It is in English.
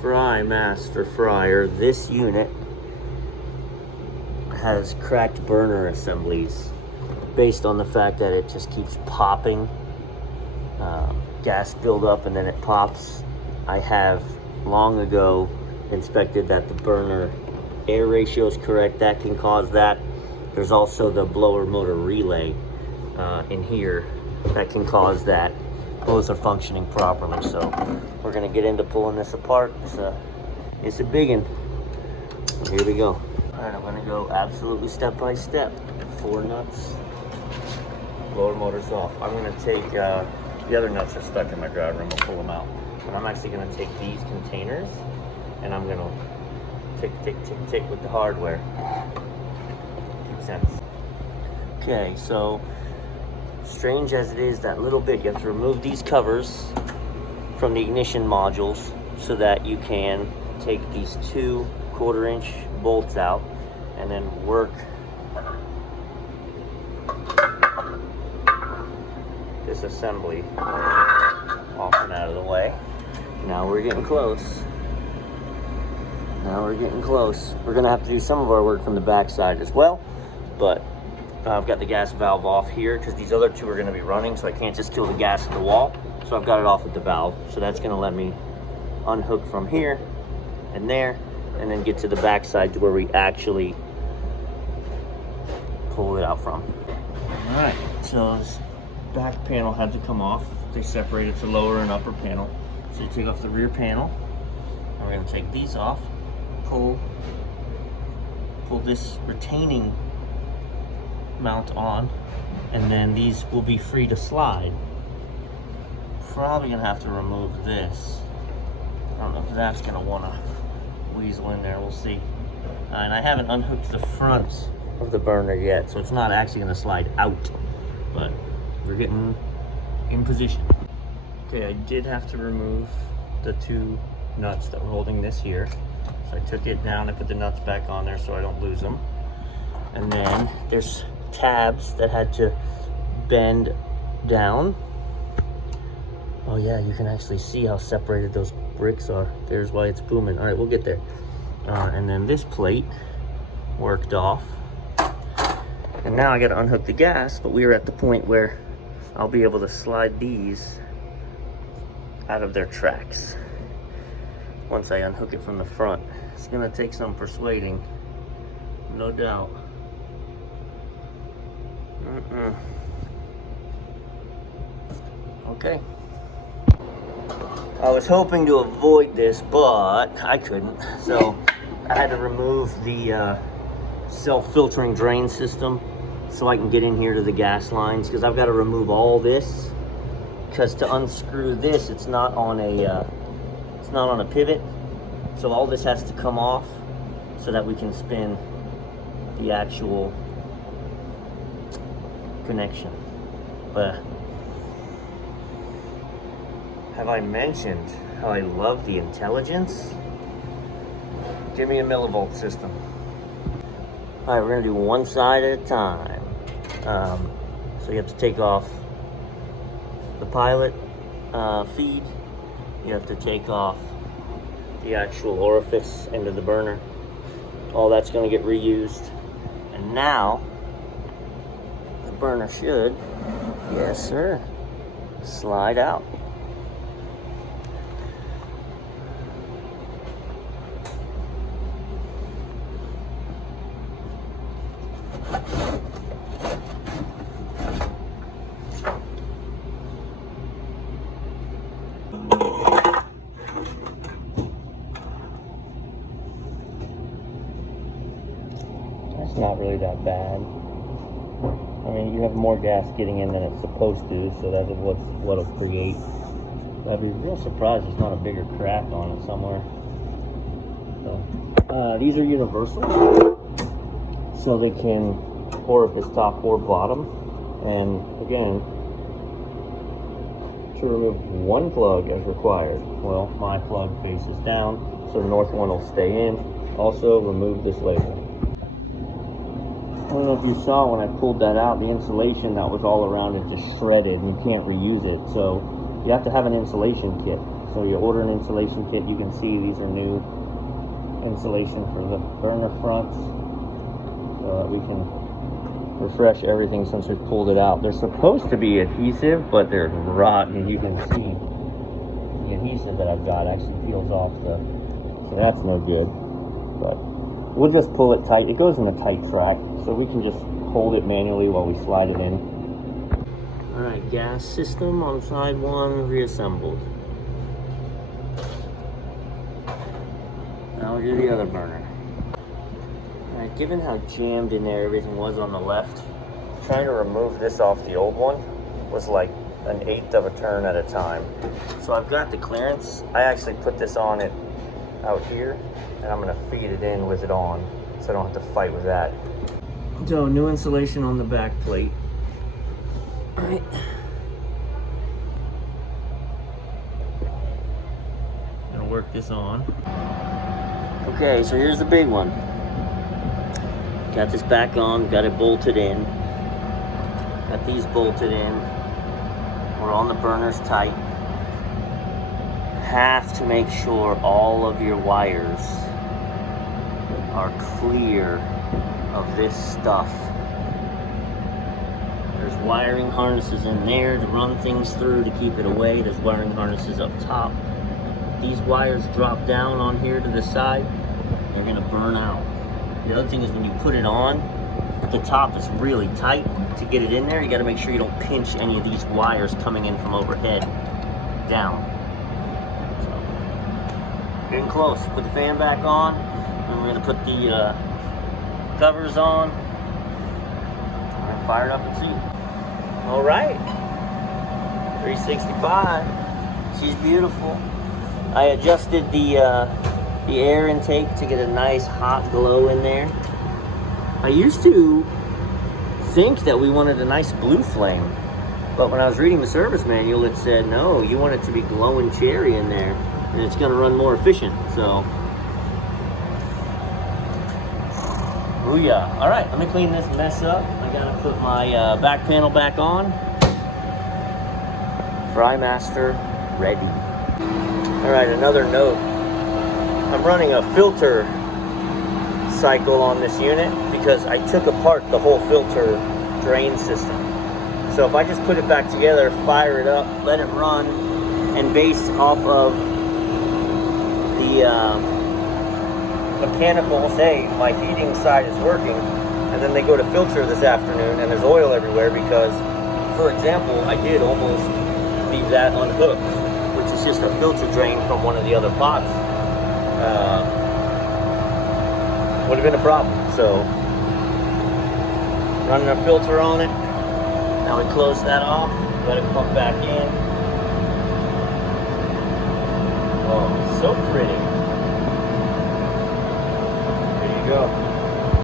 Frymaster fryer, this unit has cracked burner assemblies based on the fact that it just keeps popping. Gas buildup and then it pops. I have long ago inspected that the burner air ratio is correct. That can cause that. There's also the blower motor relay in here that can cause that. Both are functioning properly, so we're gonna get into pulling this apart. It's a big one. Here we go. All right, I'm gonna go absolutely step by step. 4 nuts, blower motor's off. I'm gonna take the other nuts are stuck in my drive room. I'll pull them out. But I'm actually gonna take these containers and I'm gonna tick, tick, tick, tick with the hardware. Makes sense. Okay, so strange as it is, that little bit, you have to remove these covers from the ignition modules so that you can take these 2 1/4-inch bolts out and then work this assembly off and out of the way. Now we're getting close. Now we're getting close. We're gonna have to do some of our work from the back side as well, but I've got the gas valve off here because these other 2 are gonna be running, so I can't just kill the gas at the wall. So I've got it off with the valve. So that's gonna let me unhook from here and there, and then get to the back side to where we actually pull it out from. All right, so this back panel had to come off. They separated to lower and upper panel. So you take off the rear panel, and we're gonna take these off, pull this retaining mount on, and then these will be free to slide. Probably gonna have to remove this. I don't know if that's gonna wanna weasel in there, we'll see. And I haven't unhooked the front of the burner yet, so it's not actually gonna slide out, but we're getting in position. Okay, I did have to remove the 2 nuts that were holding this here. So I took it down, I put the nuts back on there so I don't lose them. And then there's tabs that had to bend down. Oh yeah, you can actually see how separated those bricks are. There's why it's booming. All right, we'll get there. And then this plate worked off. And now I gotta unhook the gas, but we are at the point where I'll be able to slide these out of their tracks once I unhook it from the front. It's gonna take some persuading, no doubt. Okay. I was hoping to avoid this, but I couldn't. So I had to remove the self-filtering drain system so I can get in here to the gas lines, because I've got to remove all this, because to unscrew this, it's not on a pivot. So all this has to come off so that we can spin the actual connection. But have I mentioned how I love the intelligence? Give me a millivolt system. All right, we're gonna do one side at a time. So you have to take off the pilot feed. You have to take off the actual orifice into the burner. All that's gonna get reused. And now, the burner should, yes sir, slide out. Not really that bad. I mean, you have more gas getting in than it's supposed to, so that's what'll create. I'd be real surprised there's not a bigger crack on it somewhere. So, these are universal, so they can orifice top or bottom. And again, to remove one plug as required. Well, my plug faces down, so the north one will stay in. Also, remove this label. I don't know if you saw when I pulled that out, the insulation that was all around it just shredded and you can't reuse it. So you have to have an insulation kit. So you order an insulation kit, you can see these are new insulation for the burner fronts. So that we can refresh everything since we've pulled it out. They're supposed to be adhesive, but they're rotten. You can see the adhesive that I've got actually peels off so that's no good. But we'll just pull it tight. It goes in a tight track, so we can just hold it manually while we slide it in. All right, gas system on side one reassembled. Now we'll do the other burner. All right, given how jammed in there everything was on the left, trying to remove this off the old one was like an 1/8 of a turn at a time. So I've got the clearance. I actually put this on it out here, and I'm gonna feed it in with it on, so I don't have to fight with that. So new insulation on the back plate. All right. Gonna work this on. Okay, so here's the big one. Got this back on, got it bolted in. Got these bolted in. We're on the burners tight. Have to make sure all of your wires are clear of this stuff. There's wiring harnesses in there to run things through to keep it away. There's wiring harnesses up top. These wires drop down on here to the side, they're gonna burn out. The other thing is when you put it on, the top is really tight. To get it in there, you gotta make sure you don't pinch any of these wires coming in from overhead down. So, getting close. Put the fan back on, and we're gonna put the covers on. We're gonna fire it up and see. All right, 365. She's beautiful. I adjusted the air intake to get a nice hot glow in there. I used to think that we wanted a nice blue flame, but when I was reading the service manual, it said no, you want it to be glowing cherry in there, and it's going to run more efficient. So, booyah! All right, let me clean this mess up. I got to put my back panel back on. Frymaster ready. All right, another note. I'm running a filter cycle on this unit because I took apart the whole filter drain system. So if I just put it back together, fire it up, let it run, and base off of the mechanical, say my heating side is working, and then they go to filter this afternoon and there's oil everywhere because, for example, I did almost leave that unhooked, which is just a filter drain from one of the other pots. Would have been a problem. So running a filter on it. Now we close that off, let it pump back in. Oh, so pretty.